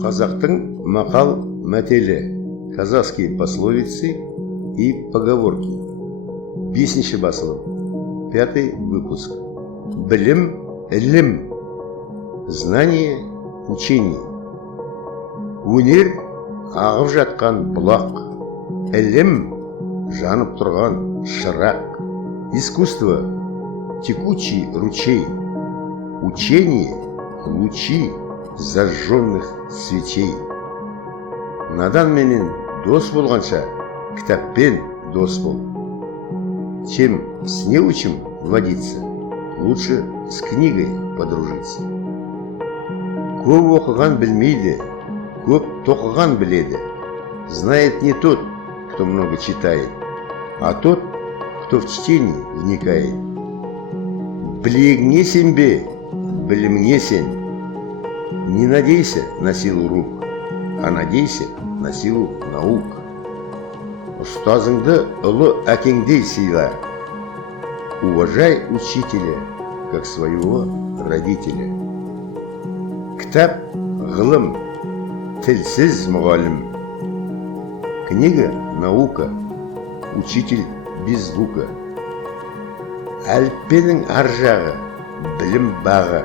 Қазақтың мақал мәтелі, казахские пословицы и поговорки. 5-ші басылым, 5-й выпуск. Білім, ілім, знание, учение. Өнер ағып жатқан бұлақ, ілім жанып тұрған шырақ. Искусство текучий ручей, учение лучи зажженных свечей. Надан менен дос болғанша, кітаппен дос бол. Чем с неучим водиться, лучше с книгой подружиться. Көп оқыған білмейді, көп тоқыған біледі. Знает не тот, кто много читает, а тот, кто в чтении вникает. Білегіңе сенбе, біліміңе сен. Не надейся на силу рук, а надейся на силу наук. Ұстазыңды ұлы әкеңдей сыйла. Уважай учителя, как своего родителя. Кітап ғылым, тілсіз мұғалім. Книга наука, учитель без звука. Әліппенің ар жағы, білім бағы.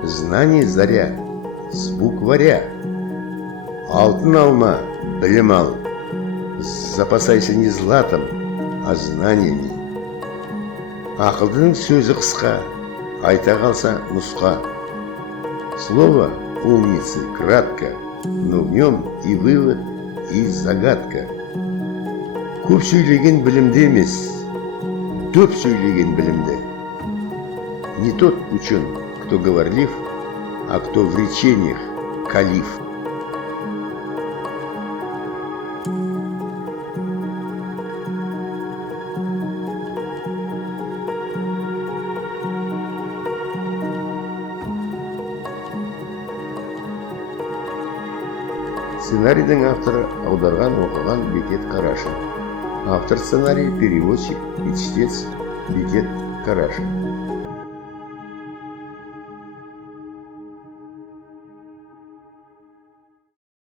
Знание заря, с букваря. Алтын алма, білім ал. Запасайся не златом, а знаниями. Ақылдың сөзі қысқа, айта қалса нұсқа. Слово умницы кратко, но в нем и вывод, и загадка. Көп сөйлеген білімде емес, дөп сөйлеген білімде. Не тот учен, кто говорлив, а кто в речениях калиф. Сценарийдің авторы аударған оқыған Бекет Қарашин. Автор сценария, переводчик и чтец Бекет Қарашин.